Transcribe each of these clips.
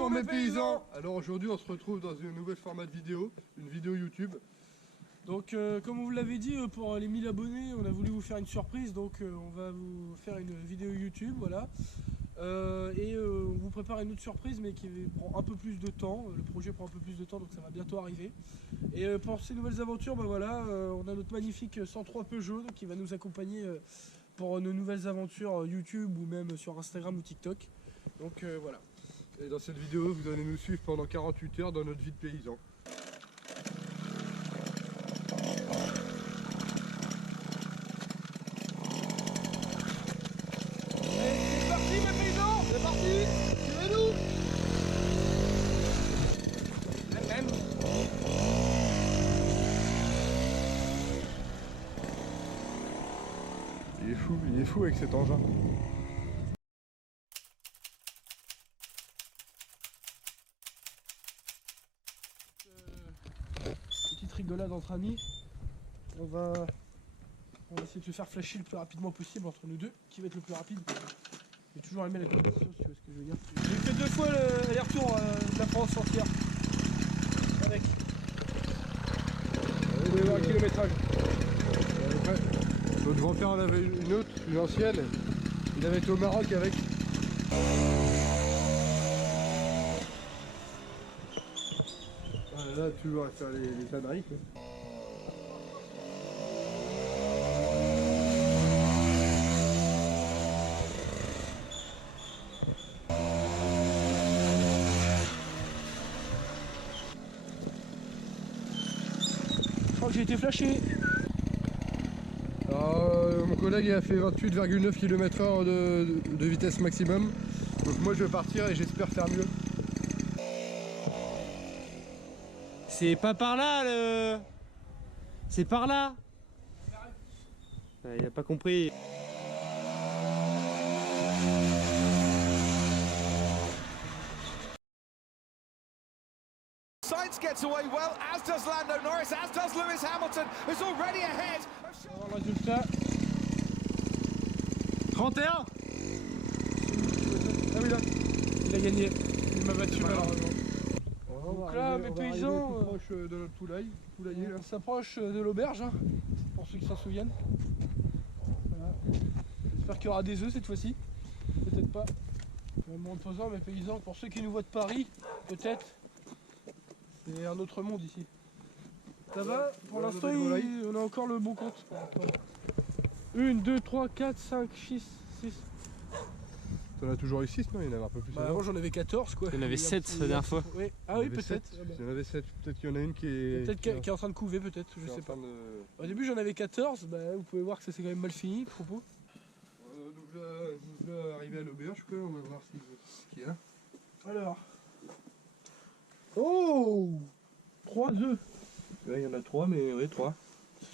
Bonjour mes paysans. Alors aujourd'hui on se retrouve dans un nouvel format de vidéo, une vidéo YouTube. Donc comme on vous l'avait dit, pour les 1000 abonnés, on a voulu vous faire une surprise, donc on va vous faire une vidéo YouTube, voilà. On vous prépare une autre surprise, mais qui prend un peu plus de temps. Le projet prend un peu plus de temps, donc ça va bientôt arriver. Et pour ces nouvelles aventures, bah voilà, on a notre magnifique 103 Peugeot qui va nous accompagner pour nos nouvelles aventures YouTube ou même sur Instagram ou TikTok. Donc voilà. Et dans cette vidéo, vous allez nous suivre pendant 48 heures dans notre vie de paysan. C'est parti mes paysans, c'est parti. Suivez-nous. Il est fou avec cet engin. Petite rigolade entre amis. On va essayer de se faire flasher le plus rapidement possible entre nous deux. Qui va être le plus rapide? J'ai toujours aimé la compétition, si tu vois ce que je veux dire. J'ai fait 2 fois l'aller-retour de la France entière. Avec. Vous voulez voir le kilométrage. Notre grand-père en avait une autre, une ancienne. Il avait été au Maroc avec. Là, tu vas faire les âneries. Je crois que j'ai été flashé. Alors, mon collègue a fait 28,9 km/h de vitesse maximum. Donc moi je vais partir et j'espère faire mieux. C'est pas par là le... C'est par là. Il a pas compris. Sainz gets away well, as does Lando Norris, as does Lewis Hamilton, who's already ahead. On va voir le résultat. 31. Ah oui là, il a gagné. Il m'a battu malheureusement. Donc là, mes paysans, proche de notre poulailler là. on s'approche de l'auberge, hein, pour ceux qui s'en souviennent. Voilà. J'espère qu'il y aura des œufs cette fois-ci. Peut-être pas. Même en reposant, mes paysans, pour ceux qui nous voient de Paris, peut-être. C'est un autre monde ici. Ça va? Pour l'instant, on a encore le bon compte. 1, 2, 3, 4, 5, 6, 6. T'en as toujours eu 6, non? Il y en avait un peu plus. Bah avant j'en avais 14 quoi. Il y en avait 7 la dernière fois. Oui. Ah oui peut-être. Il y en avait 7. Peut-être qu'il y en a une qui est... Peut-être qui est en train de couver peut-être, je sais pas. Au début j'en avais 14, bah, vous pouvez voir que ça s'est quand même mal fini, propos. Donc là, arrivé à l'auberge, quoi, on va voir ce qu'il y a. Alors. Oh 3 œufs. Ouais, il y en a 3, mais ouais, 3.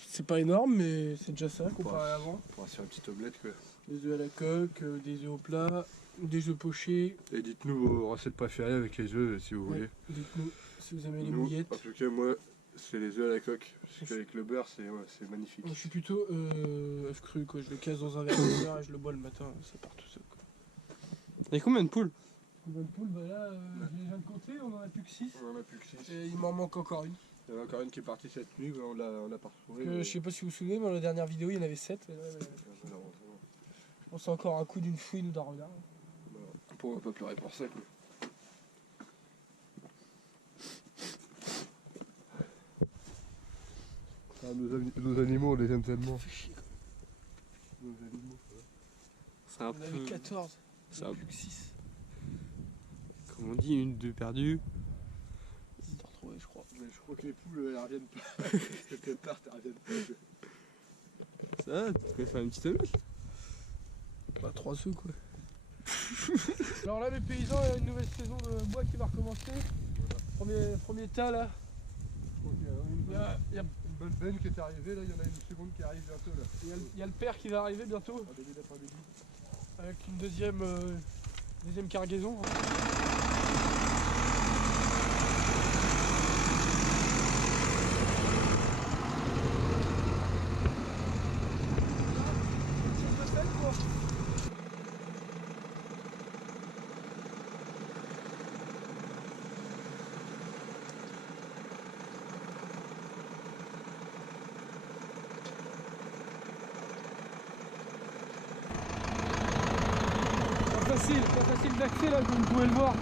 C'est pas énorme mais c'est déjà ça comparé à avant. On va faire une petite omelette quoi. Des œufs à la coque, des œufs au plat, des œufs pochés. Et dites-nous vos recettes préférées avec les œufs si vous voulez. Dites-nous si vous aimez les Nous, bouillettes. en tout cas moi c'est les œufs à la coque. Parce qu'avec le beurre c'est magnifique. Moi, je suis plutôt œuf cru quoi, je le casse dans un verre de beurre et je le bois le matin, ça part tout seul quoi. Il y a combien de poules? Combien de poules? Bah là, je viens de compter, on en a plus que 6. On en a plus que 6. Et il m'en manque encore une. Il y en a encore une qui est partie cette nuit, on l'a pas retrouvée. Je sais pas si vous vous souvenez, mais dans la dernière vidéo, il y en avait 7. On sait encore un coup d'une fouine ou d'un renard. On va pas pleurer pour ça quoi. Ah, nos animaux, on les aime tellement. Nos animaux, C'est un On peu... avait 14. C'est un... Plus que 6. Comme on dit, une, deux perdues. C'est de retrouver, je crois. mais je crois que les poules elles reviennent pas. Elles partent, elles reviennent pas. Ça va, tu peux faire une petite omelette? Pas 3 œufs quoi. Alors là, les paysans, il y a une nouvelle saison de bois qui va recommencer. Premier tas là. Il y a une bonne benne qui est arrivée, là il y en a une seconde qui arrive bientôt là. Il y a le père qui va arriver bientôt. Avec une deuxième cargaison. facile d'accès là, comme vous pouvez le voir.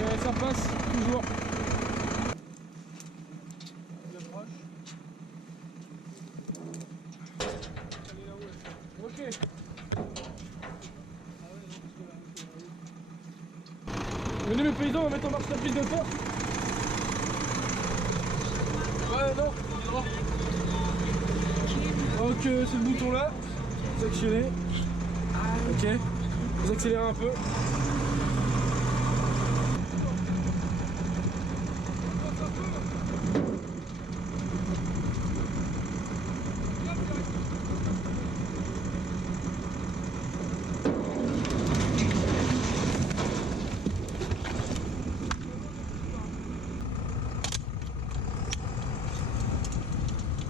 Et ça passe toujours. Ok. Venez mes paysans, on va mettre en marche la prise de force. Ouais, non, droit. Donc c'est le bouton là. Vous accélérez. Ok. Vous accélérez un peu.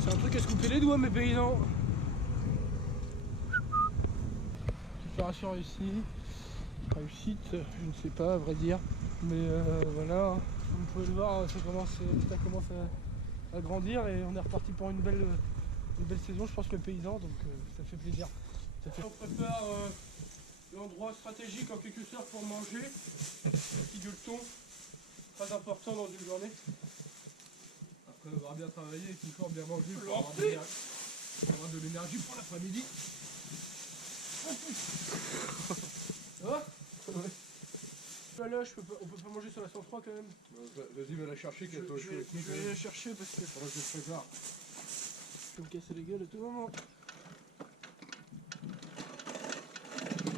C'est un truc à se couper les doigts mes paysans. Préparation réussie. Réussite, je ne sais pas à vrai dire. Mais voilà, comme vous pouvez le voir, ça commence à grandir et on est reparti pour une belle saison, je pense que le paysan, donc ça fait plaisir. On prépare l'endroit stratégique en quelque sorte pour manger. Un petit gueuleton, très important dans une journée. Après avoir bien travaillé et toujours bien mangé pour avoir de l'énergie pour l'après-midi. Ça va? Ouais. Là, on peut pas manger sur la 103 quand même. Vas-y, va la chercher, qu'elle Je vais aller la chercher parce que je te prépare. je peux me casser les gueules à tout moment. Ça fait du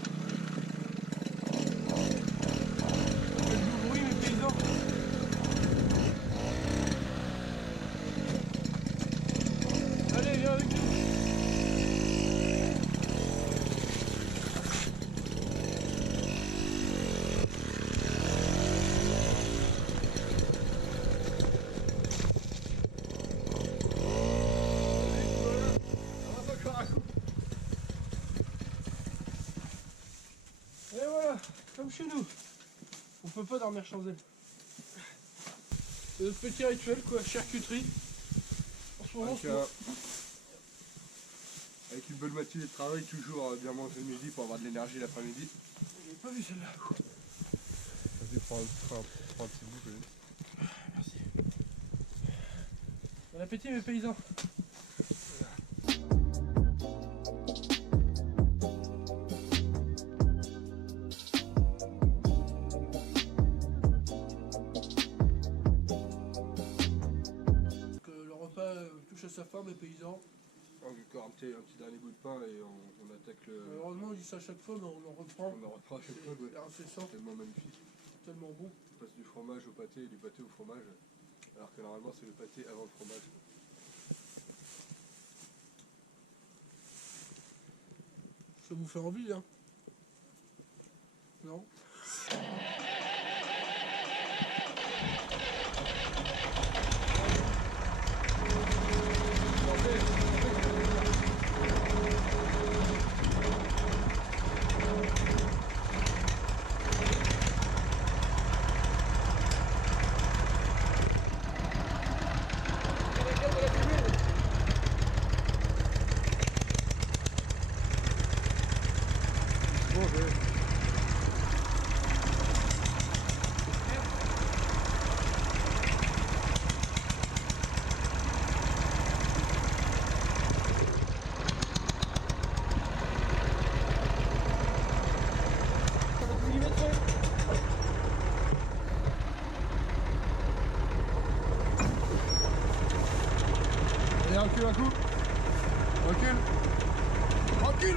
bruit mes paysans. Allez, viens avec nous. Et voilà, comme chez nous. On peut pas dormir sans elle. C'est notre petit rituel quoi, charcuterie. En ce moment, Avec une bonne matinée de travail, toujours bien manger le midi pour avoir de l'énergie l'après-midi. j'ai pas vu celle-là. Vas-y, prends un petit bout. Merci. Bon appétit mes paysans. Le repas touche à sa fin mes paysans. Encore un petit dernier bout de pain et on attaque le... Malheureusement on dit ça à chaque fois mais on en reprend. On en reprend à chaque fois, ouais. C'est incessant, Tellement magnifique. tellement bon. On passe du fromage au pâté et du pâté au fromage. Alors que normalement c'est le pâté avant le fromage. Ça vous fait envie hein? Non? Allez, recule un coup. Recule. Recule. Recule.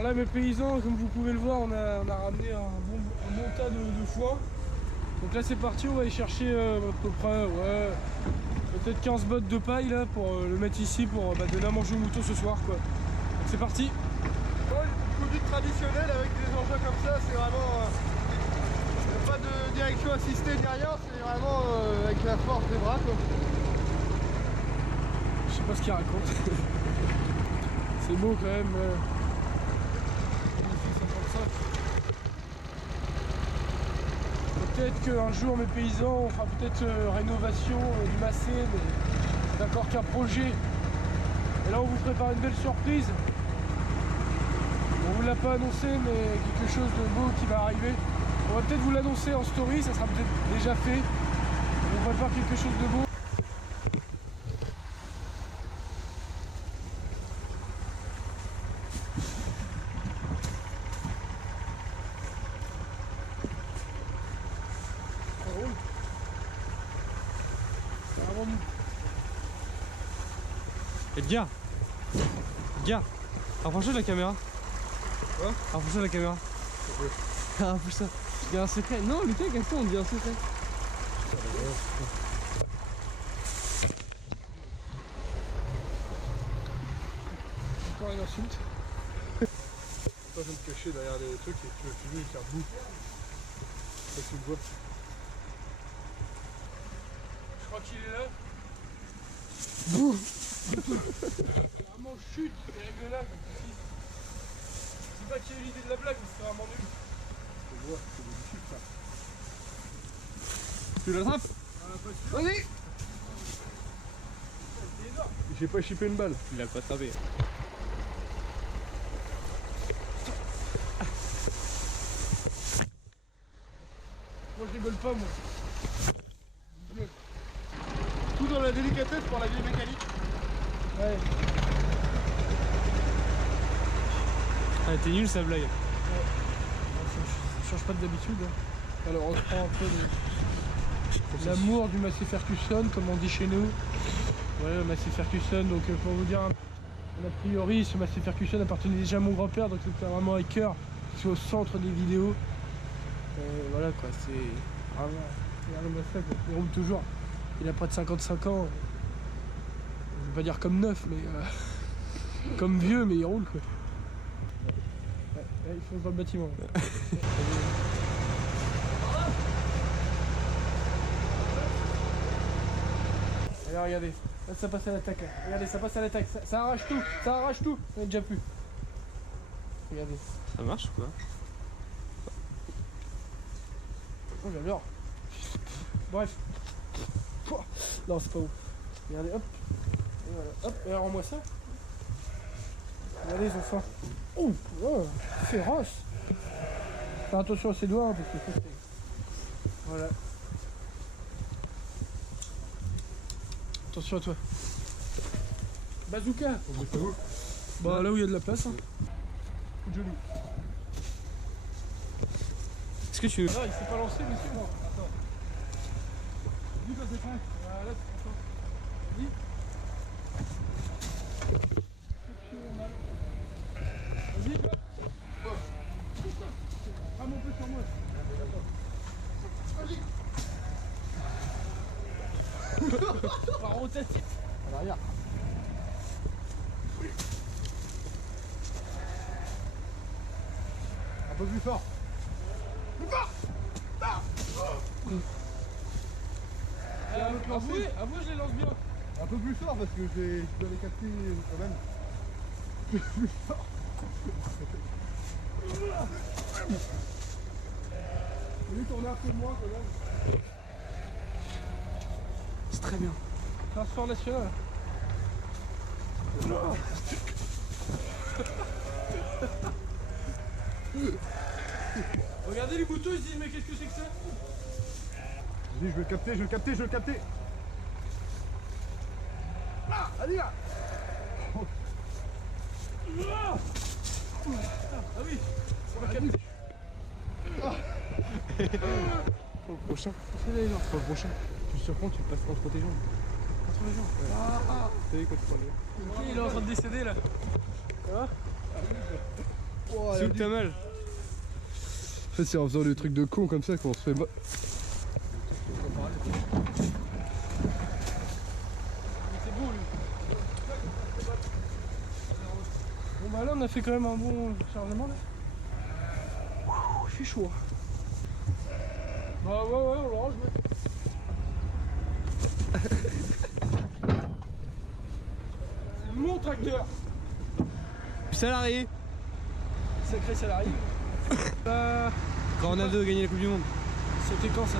Alors là mes paysans, comme vous pouvez le voir, on a ramené un bon tas de foin. Donc là c'est parti, on va aller chercher à peu près peut-être 15 bottes de paille là pour le mettre ici pour donner à manger aux moutons ce soir quoi. Donc c'est parti. Ouais, une conduite traditionnelle avec des engins comme ça, c'est vraiment... pas de direction assistée ni rien, c'est vraiment avec la force des bras quoi. Je sais pas ce qu'il raconte. C'est beau quand même. Peut-être qu'un jour mes paysans, on fera peut-être rénovation du Massé, mais c'est encore qu'un projet. Et là on vous prépare une belle surprise. On vous l'a pas annoncé, mais quelque chose de beau qui va arriver. On va peut-être vous l'annoncer en story, ça sera peut-être déjà fait. On va faire quelque chose de beau. Edgar, rapprochez de la caméra. Quoi? Rapprochez de la caméra. Rapproche ça. Il y a un secret. Non, Lucas, casse-toi, on dit un secret. Encore une insulte. Toi je vais me cacher derrière des trucs et tu vas filmer et faire boum. Ça tu le vois. Je crois qu'il est là. Boum. Vraiment chute, les règles là. C'est pas qu'il y a eu l'idée de la blague, mais c'est vraiment nul. Je vois, c'est des chutes ça. Tu l'attrapes? Vas-y. C'est énorme. J'ai pas chippé une balle. Il l'a pas attrapé. Moi je rigole pas moi. Tout dans la délicatesse pour la vieille mécanique. Ouais. Ah, t'es nul sa blague. Ça change pas d'habitude. Hein. Alors on reprend un peu l'amour du Massey Ferguson, comme on dit chez nous. Ouais, le Massey Ferguson, donc pour vous dire, a priori ce Massey Ferguson appartenait déjà à mon grand-père, donc c'était vraiment un cœur qui est au centre des vidéos. Voilà quoi, c'est vraiment... Regarde le Massey, quoi. Il roule toujours. Il a près de 55 ans. Je vais pas dire comme neuf, mais comme vieux, mais il roule quoi. Ouais, il fonce dans le bâtiment. Alors regardez, là ça passe à l'attaque. Regardez, ça passe à l'attaque. Ça arrache tout, ça arrache tout. Ça n'est déjà plus. Regardez. Ça marche ou quoi? Oh j'adore. Bref. Non c'est pas ouf. Regardez, hop. Et voilà. Hop, et alors rends-moi ça. Regardez, ils ont faim. Ouh, oh, féroce. Fais attention à ses doigts, hein, parce que ça c'est... Voilà. Attention à toi. Bazooka. Bah là où il y a de la place. Hein. Coup de genou. Est-ce que tu... Ah, il s'est pas lancé, mais c'est bon. Attends. Dis quand c'est fin. Voilà, c'est content. Dis. Vas-y. Ah mon peu sur moi. Vas-y. Par rotatif. À l'arrière. Un peu plus fort. Avouez, je les lance bien. Un peu plus fort parce que je dois les capter quand même. Plus fort. Lui tourner un peu moins quand même. C'est très bien. C'est un sport national. Regardez les moutons, ils se disent mais qu'est-ce que c'est que ça? Vas-y, je vais le capter, je vais le capter, je vais le capter. Ah, allez là. Ah oui, on va capter. Pour le prochain. C'est là, les gens. Pour le prochain. Tu surprends, tu le passes entre tes jambes. Entre les gens. T'as vu quand tu prends le... Ok, il est en train de décéder là. Ça va? Oh, C'est où que t'as mal? En fait, c'est en faisant des trucs de con comme ça qu'on se fait mal. C'est beau lui. Bon bah là on a fait quand même un bon chargement là. Ouh, il fait chaud. Bah ouais on le range ouais. C'est mon tracteur. Salarié. Sacré salarié. Quand Ronaldo a gagné la Coupe du Monde. C'était quand ça?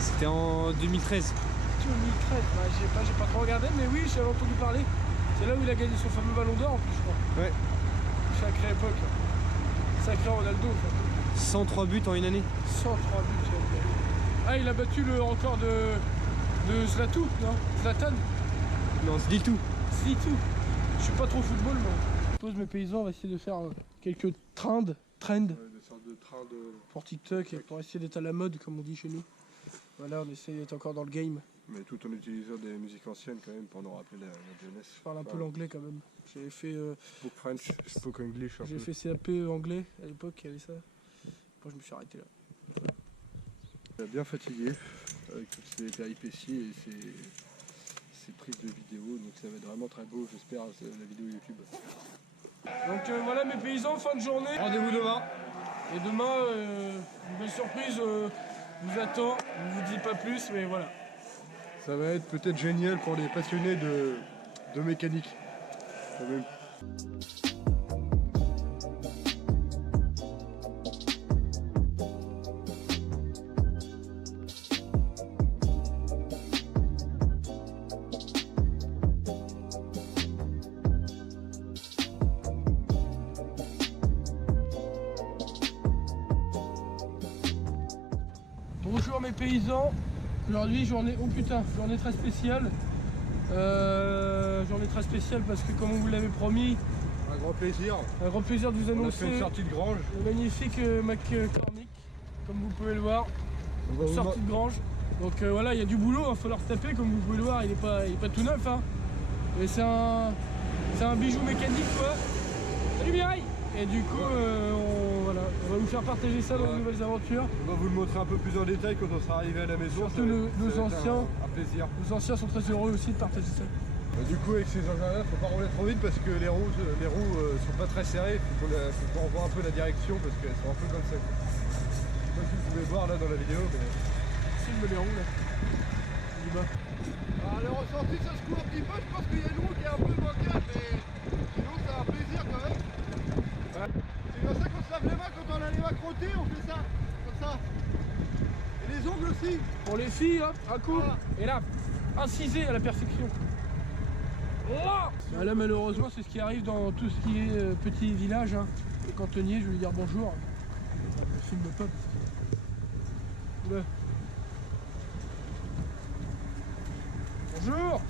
C'était en 2013. 2013, bah, j'ai pas trop regardé mais oui j'avais entendu parler. C'est là où il a gagné son fameux ballon d'or en plus je crois. Ouais. Sacrée époque. Sacré Ronaldo en fait. 103 buts en une année. 103 buts. Ah il a battu le record de Zlatan, non? Zlatan. Non, c'est dit tout. Si tout. Je suis pas trop football moi. Je pose mes paysans, on va essayer de faire quelques trends Des sortes de trains de... pour TikTok et pour essayer d'être à la mode comme on dit chez nous. Voilà, on essaie d'être encore dans le game. Mais tout en utilisant des musiques anciennes quand même pour nous rappeler la jeunesse. Je parle un peu l'anglais quand même. J'ai fait, Spoke French, spoke English un j'ai peu. fait CAP anglais à l'époque, il y avait ça. Après je me suis arrêté là. Il est bien fatigué avec toutes ces péripéties et ces prises de vidéos, donc ça va être vraiment très beau, j'espère, la vidéo YouTube. Donc voilà mes paysans, fin de journée. Rendez-vous demain. Et demain, une belle surprise vous attend. Je ne vous dis pas plus, mais voilà. Ça va être peut-être génial pour les passionnés de mécanique. Quand même. Bonjour mes paysans. Aujourd'hui journée, oh putain, journée très spéciale. Journée très spéciale parce que comme on vous l'avait promis, Un grand plaisir. un grand plaisir de vous On a fait annoncer une sortie de grange. le magnifique McCormick, comme vous pouvez le voir, On va vous sortie de grange. Donc voilà, il y a du boulot, il va falloir se taper comme vous pouvez le voir, il est pas tout neuf hein. Mais c'est un bijou mécanique quoi. Salut Mireille. Et du coup on va vous faire partager ça dans de nouvelles aventures. On va vous le montrer un peu plus en détail quand on sera arrivé à la maison. Surtout nos ça va être anciens. un plaisir. Nos anciens sont très heureux aussi de partager ça. Du coup avec ces engins-là, faut pas rouler trop vite parce que les roues sont pas très serrées. Faut qu'on revoie un peu la direction parce qu'elles sont un peu comme ça. Je sais pas si vous pouvez voir là dans la vidéo, mais... Filme les roues là. Du bas. Alors, le ressenti ça se court un petit peu, je pense qu'il y a une roue qui est un peu bancale, mais sinon c'est un plaisir quand même. Ouais. C'est comme ça qu'on se lave les mains quand on a les mains crottées, on fait ça, comme ça. Et les ongles aussi. Pour les filles, hop, un coup. Voilà. Et là, incisé à la perfection. Là, là malheureusement c'est ce qui arrive dans tout ce qui est petit village. Hein. Les cantonniers, je vais lui dire bonjour. Le film de pop. Là. Bonjour.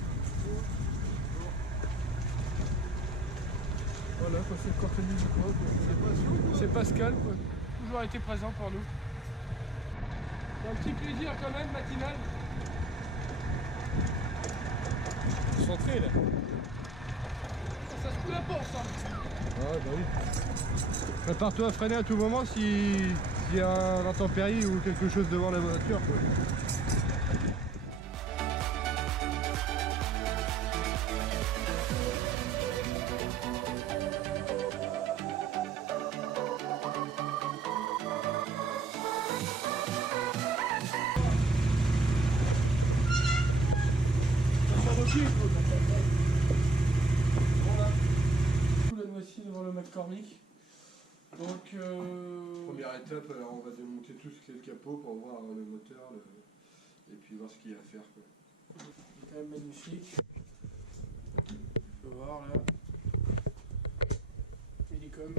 Voilà, quoi, c'est le cantonnier du coin. C'est Pascal, quoi. Toujours été présent pour nous. C'est un petit plaisir quand même, matinal. Concentré là. Ça se fout la porte, ça. Ouais, bah oui. Prépare-toi à freiner à tout moment s'il y a un intempérie ou quelque chose devant la voiture, quoi. La voici devant le McCormick. Donc Première étape, alors on va démonter tout ce qui est le capot pour voir le moteur et puis voir ce qu'il y a à faire, quoi. il est quand même magnifique. Tu peux voir là. Il est quand même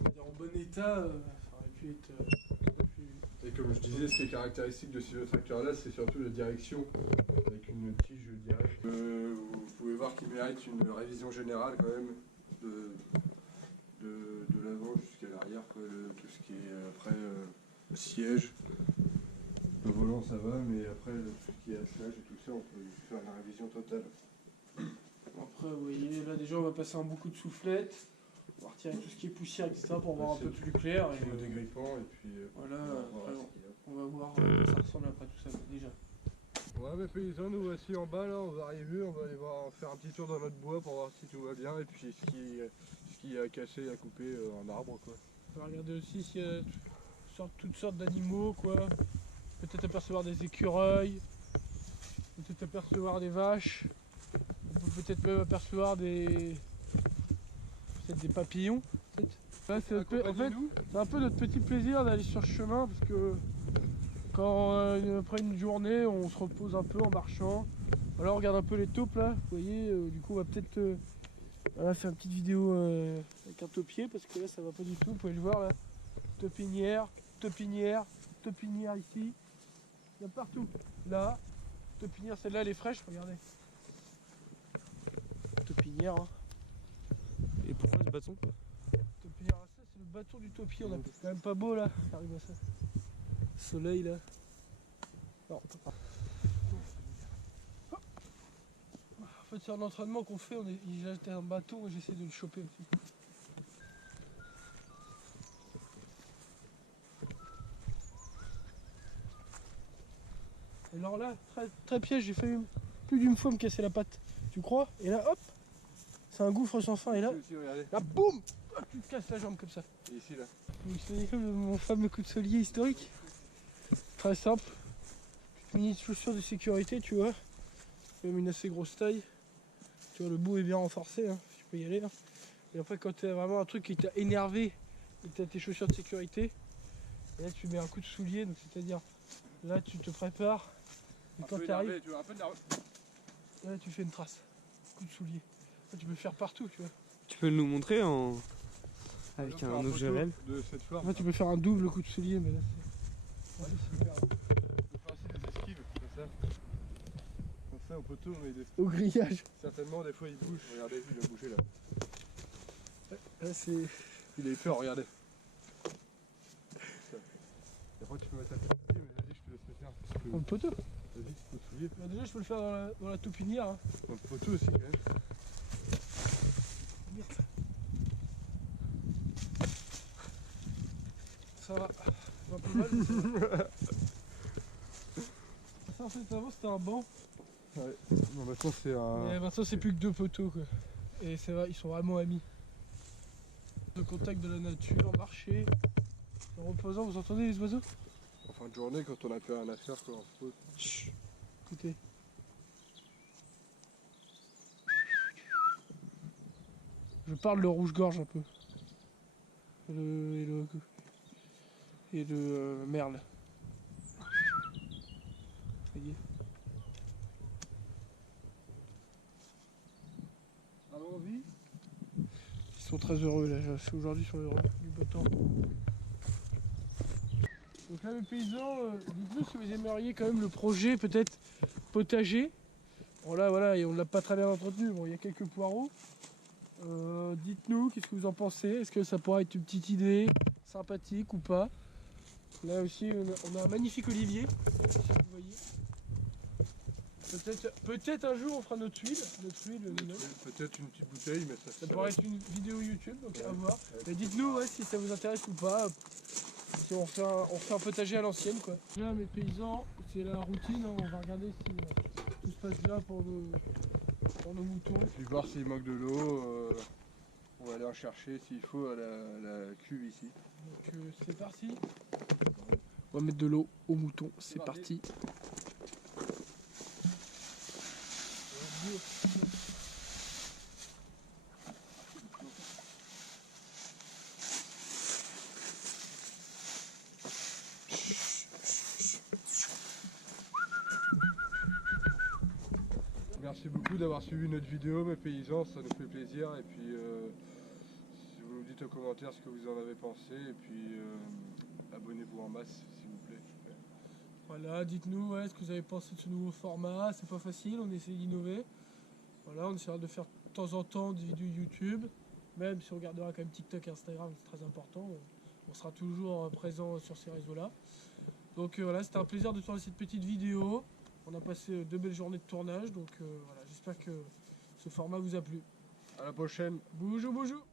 on va dire en bon état. Ça aurait pu être un peu plus. Et comme je disais, ce qui est caractéristique de ce tracteur-là, c'est surtout la direction, avec une tige direct. Vous pouvez voir qu'il mérite une révision générale quand même, de l'avant jusqu'à l'arrière, tout ce qui est après le siège. Le volant ça va, mais après tout ce qui est attelage et tout ça, on peut faire la révision totale. Après vous voyez là déjà on va passer un beaucoup de soufflettes. On va retirer tout ce qui est poussière, etc. pour voir un peu plus clair. Et, Dégrippant et puis... voilà, après, ce on va voir à quoi ça ressemble après tout ça, déjà. Ouais, mes paysans, nous voici en bas là, on va arriver, on va aller voir, faire un petit tour dans notre bois pour voir si tout va bien et puis ce qui a cassé, à couper en arbre quoi. On va regarder aussi s'il y a toutes sortes d'animaux quoi. Peut-être apercevoir des écureuils, peut-être apercevoir des vaches, on peut peut-être même apercevoir peut-être des papillons. Là, c'est en fait, c'est un peu notre petit plaisir d'aller sur le chemin parce que quand après une journée on se repose un peu en marchant. Voilà, on regarde un peu les taupes là, vous voyez, du coup on va peut-être voilà, faire une petite vidéo avec un taupier parce que là ça va pas du tout, vous pouvez le voir là. Taupinière, taupinière, taupinière ici. Il y a partout. Là, taupinière, celle-là elle est fraîche, regardez. Taupinière. Hein. Et pourquoi ce bâton? Taupinière, ça c'est le bâton du taupier, on a quand même pas beau là. Arrive à ça. Soleil là. Non, pas. En fait c'est un entraînement qu'on fait, j'ai acheté un bâton et j'essaie de le choper aussi. Et alors là, très piège, j'ai failli plus d'une fois me casser la patte. Tu crois? Et là, hop, c'est un gouffre sans fin. Et là, Ici, regardez. là, boum, tu te casses la jambe comme ça. Et ici là. Vous vous souvenez de mon fameux coup de soulier historique? Très simple. Mini chaussure de sécurité, tu vois. Même une assez grosse taille. Tu vois, le bout est bien renforcé, hein. Tu peux y aller. Hein. Et après, quand tu as vraiment un truc qui t'a énervé et que tu as tes chaussures de sécurité, et là tu mets un coup de soulier, donc c'est-à-dire là tu te prépares. Et quand tu arrives, là tu fais une trace. Coup de soulier. Là, tu peux le faire partout, tu vois. Tu peux nous montrer avec un objet réel? De cette forme. Là, tu peux faire un double coup de soulier, mais là c'est. Ouais, c'est super. On peut faire aussi des esquives, comme ça. Comme ça, au poteau, on met des. Au grillage. Certainement, des fois, il bouge. Regardez, il a bougé là. Là, c'est. Il a eu peur, regardez. Et après, tu peux mettre un coup de soulier, mais vas-y, je te laisse le faire. Dans le poteau. Vas-y, coup de soulier. Bah, déjà, je peux le faire dans la taupinière. Hein. Dans le poteau aussi, quand même. Ça va. Un peu mal. Mais ça va. Ça, en fait, avant, c'était un banc. Ouais. Bon, maintenant, c'est un. Et maintenant, c'est plus que 2 poteaux, quoi. Et c'est vrai, ils sont vraiment amis. Le contact de la nature, marcher. En reposant, vous entendez les oiseaux? En fin de journée, quand on a plus rien à faire, quoi, on se pose. Chut. Écoutez. Je parle le rouge-gorge un peu. Et le merle. Vous voyez. Allons-y. Ils sont très heureux là, aujourd'hui ils sont heureux du beau temps. Donc là les paysans, dites-nous si vous aimeriez quand même le projet peut-être potager. Bon là voilà, et on ne l'a pas très bien entretenu, bon il y a quelques poireaux. Dites-nous qu'est-ce que vous en pensez, est-ce que ça pourrait être une petite idée sympathique ou pas. Là aussi on a un magnifique olivier, si vous voyez. Peut-être un jour on fera notre huile. Peut-être une petite bouteille, mais ça pourrait être une vidéo YouTube, donc à voir. Mais dites-nous ouais, si ça vous intéresse ou pas. Si on fait un potager à l'ancienne quoi. Là mes paysans, c'est la routine, hein. On va regarder si tout se passe bien pour nos moutons. Et puis voir s'il manque de l'eau, on va aller en chercher s'il faut à la cuve ici. Donc c'est parti. On va mettre de l'eau aux moutons, c'est parti. Merci beaucoup d'avoir suivi notre vidéo, mes paysans, ça nous fait plaisir. Et puis, si vous nous dites en commentaire ce que vous en avez pensé, et puis abonnez-vous en masse, s'il vous plaît. Voilà, dites-nous ce que vous avez pensé de ce nouveau format. C'est pas facile, on essaie d'innover. Voilà, on essaiera de faire de temps en temps des vidéos YouTube, même si on gardera quand même TikTok et Instagram, c'est très important. On sera toujours présent sur ces réseaux-là. Donc voilà, c'était un plaisir de tourner cette petite vidéo. On a passé 2 belles journées de tournage, donc voilà, j'espère que ce format vous a plu. À la prochaine. Bonjour, bonjour.